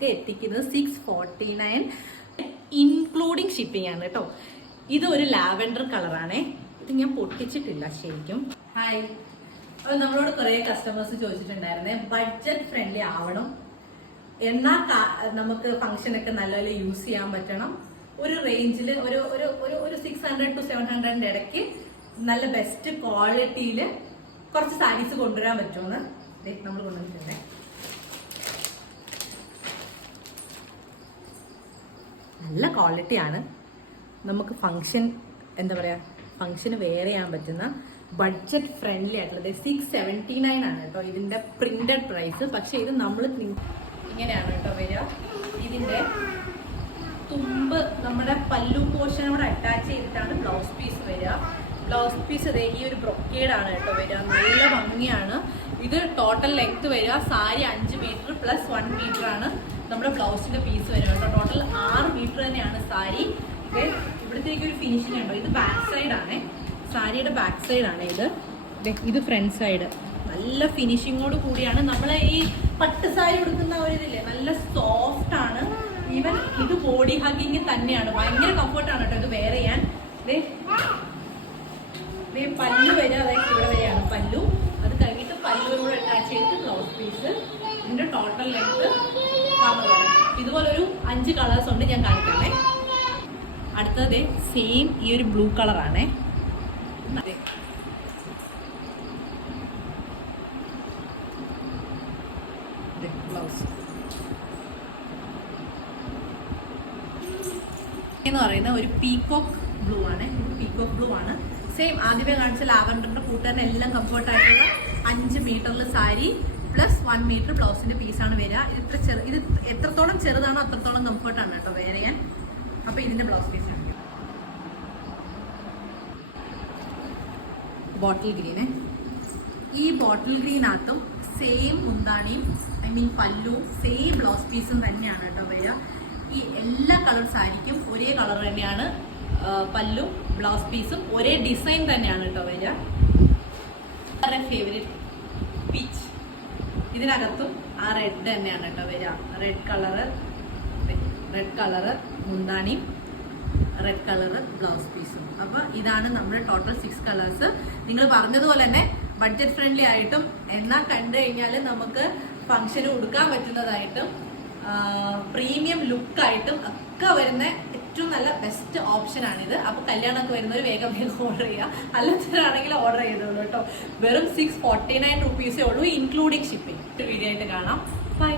നിങ്ങൾക്ക് എത്തിക്കുന്നത് 649 including shipping ആണ് കേട്ടോ. ഇത് ഒരു ലാവൻഡർ കളറാണേ. ഇത് ഞാൻ പൊട്ടിച്ചിട്ടില്ല ശരിക്കും. ഹായ്, അപ്പോൾ നമ്മളോട് കുറേ കസ്റ്റമേഴ്സ് ചോദിച്ചിട്ടുണ്ടായിരുന്നേ, ബഡ്ജറ്റ് ഫ്രണ്ട്ലി ആവണം, എന്നാൽ നമുക്ക് ഫംഗ്ഷനൊക്കെ നല്ലപോലെ യൂസ് ചെയ്യാൻ പറ്റണം, ഒരു റേഞ്ചിൽ ഒരു 600 to 700 ഇടയ്ക്ക് നല്ല ബെസ്റ്റ് ക്വാളിറ്റിയിൽ കുറച്ച് സാരീസ് കൊണ്ടുവരാൻ പറ്റുമെന്ന് നമ്മൾ കൊണ്ടുവന്നിട്ടുണ്ട്. നല്ല ക്വാളിറ്റിയാണ്. നമുക്ക് ഫംഗ്ഷൻ എന്താ പറയുക, ഫംഗ്ഷന് വെയർ ചെയ്യാൻ പറ്റുന്ന ബഡ്ജറ്റ് ഫ്രണ്ട്ലി ആയിട്ടുള്ളത് 679 ആണ് കേട്ടോ ഇതിൻ്റെ പ്രിന്റഡ് പ്രൈസ്. പക്ഷെ ഇത് നമ്മൾ ഇങ്ങനെയാണ് കേട്ടോ വരിക. ഇതിൻ്റെ തുമ്പ് നമ്മുടെ പല്ലു പോർഷനോട് അറ്റാച്ച് ചെയ്തിട്ടാണ് ബ്ലൗസ് പീസ് വരിക. ബ്ലൗസ് പീസ് ഈ ഒരു ബ്രൊക്കേഡാണ് കേട്ടോ വരിക. നല്ല ഭംഗിയാണ്. ഇത് ടോട്ടൽ ലെങ്ത് വരിക സാരി 5 മീറ്റർ പ്ലസ് 1 മീറ്റർ ആണ് നമ്മുടെ ബ്ലൗസിന്റെ പീസ് വരിക കേട്ടോ. ടോട്ടൽ 6 മീറ്റർ തന്നെയാണ് സാരി. ഇവിടത്തേക്ക് ഒരു ഫിനിഷിംഗ് ഉണ്ടോ. ഇത് ബാക്ക് സൈഡ് ആണ്, സാരിയുടെ ബാക്ക് സൈഡ് ആണ് ഇത്. ഇത് ഫ്രണ്ട് സൈഡ്. നല്ല ഫിനിഷിങ്ങോട് കൂടിയാണ്. നമ്മളെ ഈ പട്ട് സാരി കൊടുക്കുന്ന ഒരു ഇതില്ലേ, നല്ല സോഫ്റ്റ് ആണ്. ഈവൻ ഇത് ബോഡി ഹഗ്ഗിങ് തന്നെയാണ്. ഭയങ്കര കംഫർട്ടാണ് കേട്ടോ ഇത് വെയർ ചെയ്യാൻ. പല്ലു വരിക, അതായത് ഇവിടെ വരെയാണ് പല്ലു. അത് കഴിഞ്ഞിട്ട് പല്ലുവിനോട് അറ്റാച്ച് ചെയ്തിട്ട് ബ്ലൗസ് പീസ്. ഇതിന്റെ ടോട്ടൽ ലെങ്ത് ഇതുപോലൊരു 5 കളേഴ്സ് ഉണ്ട്. ഞാൻ കാണിക്കാമേ. അടുത്തത് സെയിം ഈ ഒരു ബ്ലൂ കളറാണേ. ബ്ലൗസ് എന്ന് പറയുന്ന ഒരു പീകോക്ക് ബ്ലൂ ആണ്. പീകോക്ക് ബ്ലൂ ആണ്. സെയിം ആദ്യമേ കാണിച്ച ലാവൻഡറിന്റെ കൂട്ടുകാരൻ എല്ലാം കംഫർട്ട് ആയിട്ടുള്ള 5 മീറ്ററിൽ സാരി പ്ലസ് 1 മീറ്റർ ബ്ലൗസിന്റെ പീസാണ് വരിക. ഇത് എത്രത്തോളം ചെറുതാണോ അത്രത്തോളം കംഫർട്ടാണ് കേട്ടോ വെയർ ചെയ്യാൻ. അപ്പൊ ഇതിന്റെ ബ്ലൗസ് പീസ് ആണ് ബോട്ടിൽ ഗ്രീന്. ഈ ബോട്ടിൽ ഗ്രീനകത്തും സെയിം മുന്താണിയും പല്ലു സെയിം ബ്ലൗസ് പീസും തന്നെയാണ് കേട്ടോ വരിക. ഈ എല്ലാ കളർ സാരിക്കും ഒരേ കളർ തന്നെയാണ് പല്ലു ബ്ലൗസ് പീസും ഒരേ ഡിസൈൻ തന്നെയാണ് കേട്ടോ വരിക. Favourite peach. ഇതിനകത്തും ആ റെഡ് തന്നെയാണ് കേട്ടോ വരിക. റെഡ് കളറ് മുന്താണിയും റെഡ് കളറ് ബ്ലൗസ് പീസും. അപ്പോൾ ഇതാണ് നമ്മുടെ ടോട്ടൽ 6 കളേഴ്സ്. നിങ്ങൾ പറഞ്ഞതുപോലെ തന്നെ ബഡ്ജറ്റ് ഫ്രണ്ട്ലി ആയിട്ടും എന്നാൽ കണ്ടു കഴിഞ്ഞാൽ നമുക്ക് ഫംഗ്ഷന് കൊടുക്കാൻ പറ്റുന്നതായിട്ടും പ്രീമിയം ലുക്കായിട്ടും ഒക്കെ വരുന്ന ഏറ്റവും നല്ല ബെസ്റ്റ് ഓപ്ഷനാണിത്. അപ്പോൾ കല്യാണമൊക്കെ വരുന്നവർ വേഗം ഓർഡർ ചെയ്യുക. അല്ലാത്തവരാണെങ്കിൽ ഓർഡർ ചെയ്തോളൂ കേട്ടോ. വെറും 649 rupees ഉള്ളൂ ഇൻക്ലൂഡിങ് ഷിപ്പിംഗ്. വീഡിയോ ആയിട്ട് കാണാം. ബൈ.